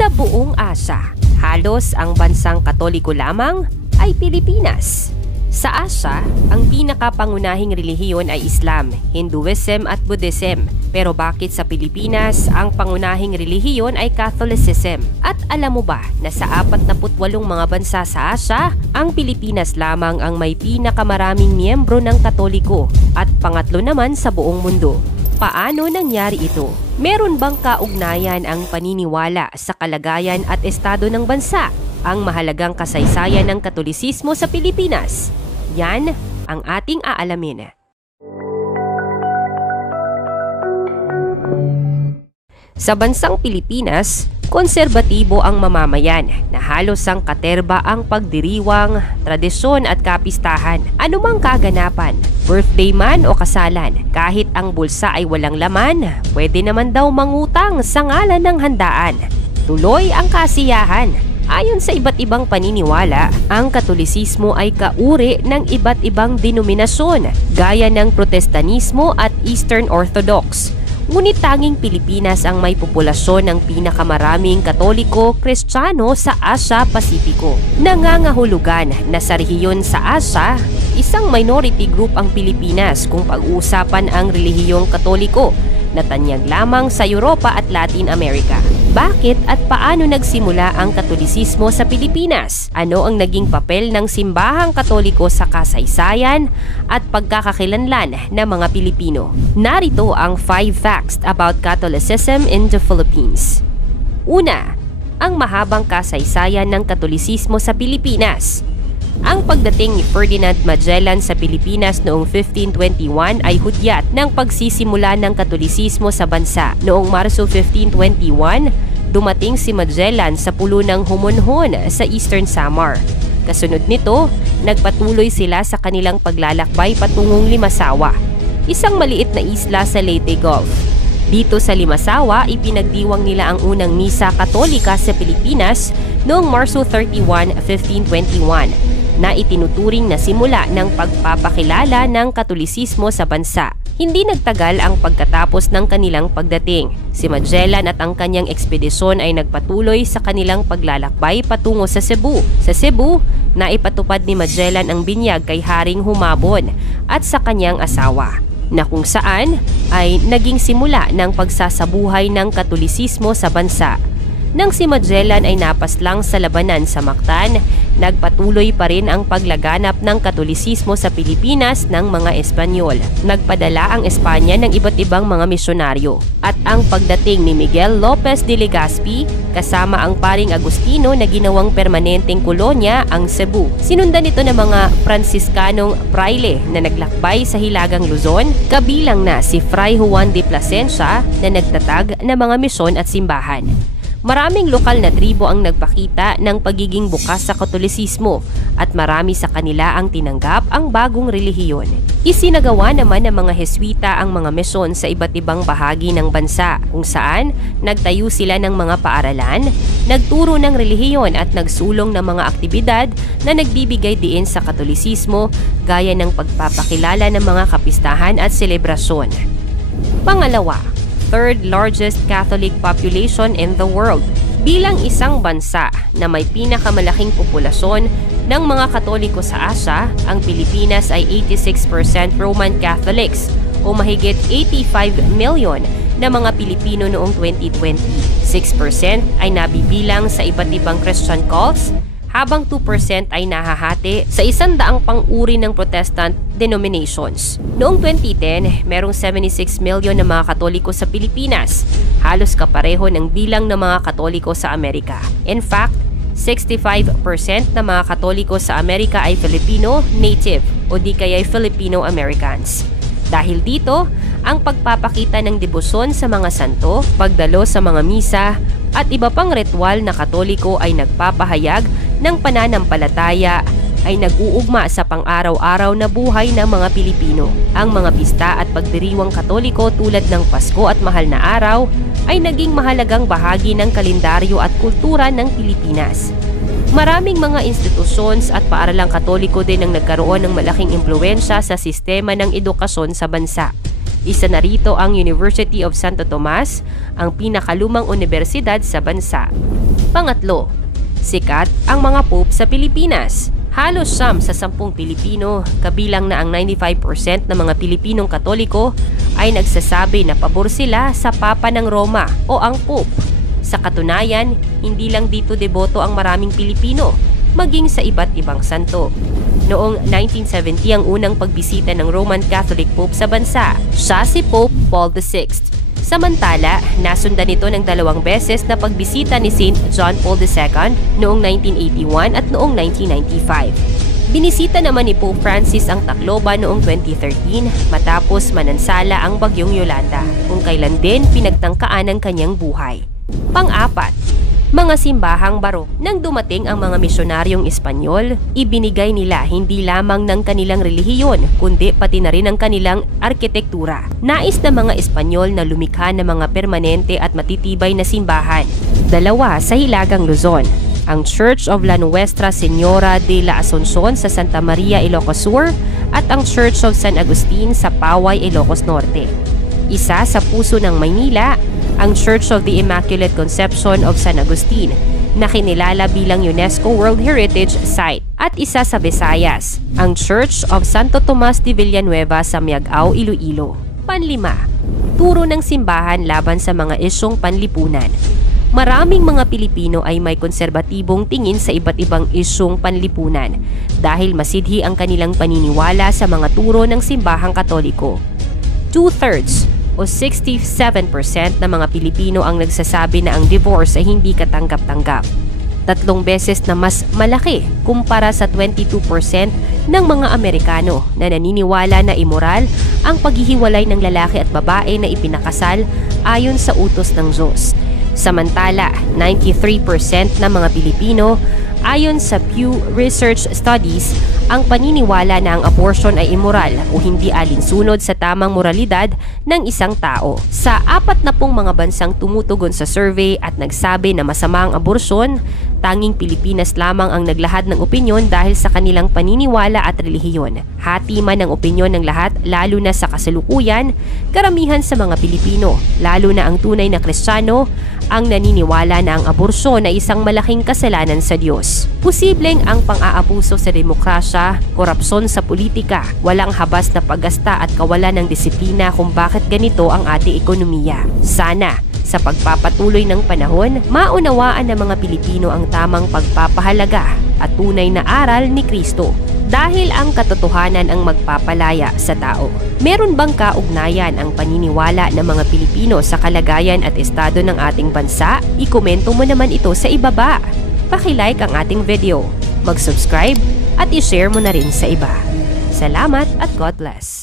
Sa buong Asya, halos ang bansang Katoliko lamang ay Pilipinas. Sa Asya, ang pinakapangunahing relihiyon ay Islam, Hinduism at Buddhism. Pero bakit sa Pilipinas ang pangunahing relihiyon ay Catholicism? At alam mo ba na sa 48 mga bansa sa Asya, ang Pilipinas lamang ang may pinakamaraming miyembro ng Katoliko at pangatlo naman sa buong mundo? Paano nangyari ito? Meron bang kaugnayan ang paniniwala sa kalagayan at estado ng bansa? Ang mahalagang kasaysayan ng Katolisismo sa Pilipinas. Yan ang ating aalamin. Sa bansang Pilipinas, konserbatibo ang mamamayan na halos ang katerba ang pagdiriwang, tradisyon at kapistahan. Anumang kaganapan, birthday man o kasalan, kahit ang bulsa ay walang laman, pwede naman daw mangutang sa ngalan ng handaan. Tuloy ang kasiyahan. Ayon sa iba't ibang paniniwala, ang Katolisismo ay kauri ng iba't ibang denominasyon gaya ng Protestanismo at Eastern Orthodox. Ngunit tanging Pilipinas ang may populasyon ng pinakamaraming Katoliko Kristiyano sa Asya-Pasipiko. Nangangahulugan na sa rehiyon sa Asya, isang minority group ang Pilipinas kung pag-uusapan ang relihiyong Katoliko na tanyag lamang sa Europa at Latin America. Bakit at paano nagsimula ang Katolisismo sa Pilipinas? Ano ang naging papel ng simbahang Katoliko sa kasaysayan at pagkakakilanlan ng mga Pilipino? Narito ang 5 facts about Catholicism in the Philippines. Una, ang mahabang kasaysayan ng Katolisismo sa Pilipinas. Ang pagdating ni Ferdinand Magellan sa Pilipinas noong 1521 ay hudyat ng pagsisimula ng Katolisismo sa bansa. Noong Marso 1521, dumating si Magellan sa pulunang Humonhon sa Eastern Samar. Kasunod nito, nagpatuloy sila sa kanilang paglalakbay patungong Limasawa, isang maliit na isla sa Leyte Gulf. Dito sa Limasawa, ipinagdiwang nila ang unang misa katolika sa Pilipinas noong Marso 31, 1521. Na itinuturing na simula ng pagpapakilala ng Katolisismo sa bansa. Hindi nagtagal ang pagkatapos ng kanilang pagdating. Si Magellan at ang kanyang ekspedisyon ay nagpatuloy sa kanilang paglalakbay patungo sa Cebu. Sa Cebu, naipatupad ni Magellan ang binyag kay Haring Humabon at sa kanyang asawa, na kung saan ay naging simula ng pagsasabuhay ng Katolisismo sa bansa. Nang si Magellan ay napaslang sa labanan sa Mactan, nagpatuloy pa rin ang paglaganap ng Katolisismo sa Pilipinas ng mga Espanyol. Nagpadala ang Espanya ng iba't ibang mga misyonaryo. At ang pagdating ni Miguel Lopez de Legazpi, kasama ang paring Agustino na ginawang permanenteng kolonya ang Cebu. Sinundan ito ng mga Fransiskanong praile na naglakbay sa Hilagang Luzon, kabilang na si Fray Juan de Plasencia na nagtatag ng mga misyon at simbahan. Maraming lokal na tribo ang nagpakita ng pagiging bukas sa Katolisismo at marami sa kanila ang tinanggap ang bagong relihiyon. Isinagawa naman ng mga Heswita ang mga misyon sa iba't ibang bahagi ng bansa kung saan nagtayo sila ng mga paaralan, nagturo ng relihiyon at nagsulong ng mga aktibidad na nagbibigay diin sa Katolisismo gaya ng pagpapakilala ng mga kapistahan at selebrasyon. Pangalawa, third largest Catholic population in the world. Bilang isang bansa na may pinakamalaking populasyon ng mga Katoliko sa Asya, ang Pilipinas ay 86% Roman Catholics o mahigit 85 million na mga Pilipino noong 2020. 6% ay nabibilang sa iba't ibang Christian cults, habang 2% ay nahahati sa 100 pang-uri ng Protestant denominations. Noong 2010, merong 76 million na mga Katoliko sa Pilipinas, halos kapareho ng bilang ng mga Katoliko sa Amerika. In fact, 65% na mga Katoliko sa Amerika ay Filipino native o di kaya Filipino Americans. Dahil dito, ang pagpapakita ng debosyon sa mga santo, pagdalo sa mga misa, at iba pang ritual na Katoliko ay nagpapahayag ng pananampalataya ay nag-uugma sa pang-araw-araw na buhay ng mga Pilipino. Ang mga pista at pagdiriwang Katoliko tulad ng Pasko at Mahal na Araw ay naging mahalagang bahagi ng kalendaryo at kultura ng Pilipinas. Maraming mga institusyon at paaralang Katoliko din ang nagkaroon ng malaking impluwensya sa sistema ng edukasyon sa bansa. Isa na rito ang University of Santo Tomas, ang pinakalumang universidad sa bansa. Pangatlo, sikat ang mga pope sa Pilipinas. Halos 9 sa 10 Pilipino, kabilang na ang 95% ng mga Pilipinong Katoliko ay nagsasabi na pabor sila sa Papa ng Roma o ang Pope. Sa katunayan, hindi lang dito deboto ang maraming Pilipino, maging sa iba't ibang santo. Noong 1970 ang unang pagbisita ng Roman Catholic Pope sa bansa, siya si Pope Paul VI. Samantala, nasundan nito ng 2 beses na pagbisita ni St. John Paul II noong 1981 at noong 1995. Binisita naman ni Pope Francis ang Tacloban noong 2013 matapos manansala ang bagyong Yolanda, kung kailan din pinagtangkaan ang kanyang buhay. Pang-apat, mga simbahang barok. Nang dumating ang mga misyonaryong Espanyol, ibinigay nila hindi lamang ng kanilang relihiyon, kundi pati na rin ang kanilang arkitektura. Nais ng mga Espanyol na lumikha ng mga permanente at matitibay na simbahan. 2 sa Hilagang Luzon, ang Church of La Nuestra Señora de la Asuncion sa Santa Maria, Ilocos Sur at ang Church of San Agustin sa Paway, Ilocos Norte. Isa sa puso ng Maynila, ang Church of the Immaculate Conception of San Agustin na kinilala bilang UNESCO World Heritage Site. At isa sa Visayas, ang Church of Santo Tomas de Villanueva sa Miagao, Iloilo. Panlima, turo ng simbahan laban sa mga isyong panlipunan. Maraming mga Pilipino ay may konserbatibong tingin sa iba't ibang isyong panlipunan dahil masidhi ang kanilang paniniwala sa mga turo ng simbahang Katoliko. 2/3 o 67% ng mga Pilipino ang nagsasabi na ang divorce ay hindi katanggap-tanggap. 3 beses na mas malaki kumpara sa 22% ng mga Amerikano na naniniwala na immoral ang paghihiwalay ng lalaki at babae na ipinakasal ayon sa utos ng Diyos. Samantala, 93% ng mga Pilipino ayon sa Pew Research Studies ang paniniwala na ang abortion ay immoral o hindi alinsunod sa tamang moralidad ng isang tao. Sa 40 mga bansang tumutugon sa survey at nagsabi na masama ang abortion, tanging Pilipinas lamang ang naglahad ng opinyon dahil sa kanilang paniniwala at relihiyon. Hati man ang opinyon ng lahat, lalo na sa kasalukuyan, karamihan sa mga Pilipino, lalo na ang tunay na Kristiyano, ang naniniwala na ang aborson ay isang malaking kasalanan sa Diyos. Posibleng ang pang-aabuso sa demokrasya, korupsyon sa politika, walang habas na paggasta at kawalan ng disiplina kung bakit ganito ang ating ekonomiya. Sana, sa pagpapatuloy ng panahon, maunawaan ng mga Pilipino ang tamang pagpapahalaga at tunay na aral ni Kristo. Dahil ang katotohanan ang magpapalaya sa tao. Meron bang kaugnayan ang paniniwala ng mga Pilipino sa kalagayan at estado ng ating bansa? Ikomento mo naman ito sa ibaba. Paki-like ang ating video, mag-subscribe at i-share mo na rin sa iba. Salamat at God bless.